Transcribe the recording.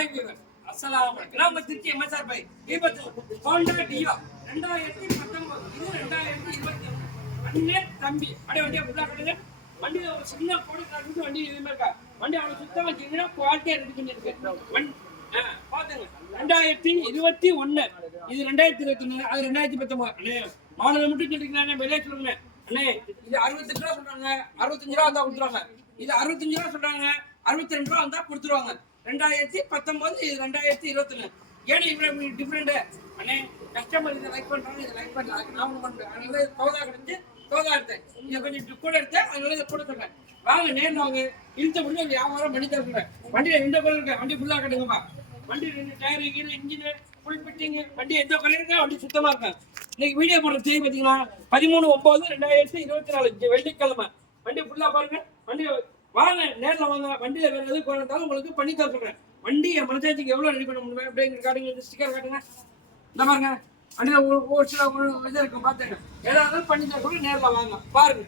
Hi viewer அஸ்ஸலாமு அலைக்கும். நம்ம திருச்சி எம்எஸ்ஆர் பை விபத்து ஹோண்டா டியோ 2019 இது 2021 அண்ணே தம்பி அப்படியே வண்டியை ஃபுல்லா கட்டுங்க. வண்டியில ஒரு சின்ன போடு காட்டுறது வண்டி எதுவுமே இருக்கா. வண்டி அவ்வளவு சுத்தமா வச்சிருந்தீங்கன்னா குவாலிட்டியா ரெடி பண்ணிருக்கு. பாத்துங்க 2021 இது 2021 அது 2019 மாடல் மட்டும் சொல்லிருக்கீங்க. விலையை சொல்லுங்க அண்ணே. இது 68 ரூபா சொல்றாங்க, 65 ரூபா வந்தா கொடுத்துருவாங்க. இது 65 ரூபா சொல்றாங்க, 62 ரூபா வந்தா கொடுத்துருவாங்க. 2019 இது 2021 ஏன் இவ்வளவு டிஃபரெண்ட் அண்ணே? கஸ்டமர் இதை லைக் பண்றாங்க, இதை லைக் பண்றாங்க, நான் ஒண்ணு பண்றேன். அதனால தோதா கிடைச்சு தோதா எடுத்தேன். இதை கொஞ்சம் கூட எடுத்தேன், அதனால இதை கூட சொல்றேன். வாங்க நேரில் வாங்க, இழுத்த முடிஞ்சு ஒரு வியாபாரம் பண்ணி தான் சொல்றேன். வண்டியில எந்த குறை இருக்க வண்டி ஃபுல்லா கட்டுங்கப்பா. வண்டி 2 டயர் கீழே இன்ஜின் ஃபுல் ஃபிட்டிங் வண்டி எந்த குறை இருக்கா வண்டி சுத்தமா இருக்கேன். இன்னைக்கு வீடியோ போடுற செய்தி பார்த்தீங்கன்னா 13/9/2024 வெள்ளிக்கிழமை. வண்டி ஃபுல்லா பாருங்க. வண்டி வாங்க நேரில் வாங்க. வண்டியில வேற எதுவும் குறைந்தாலும் உங்களுக்கு பண்ணி தான் சொல்றேன். வண்டி என் மனசாட்சிக்கு எவ்வளவு ரெடி பண்ண முடியும் அப்படிங்கிற காட்டுங்க. ஸ்டிக்கர் காட்டுங்க. இந்த பாருங்க வண்டியில ஒரு சில இது இருக்கும் பார்த்துங்க. ஏதாவது பண்ணி தான் கூட நேரில் வாங்க பாருங்க.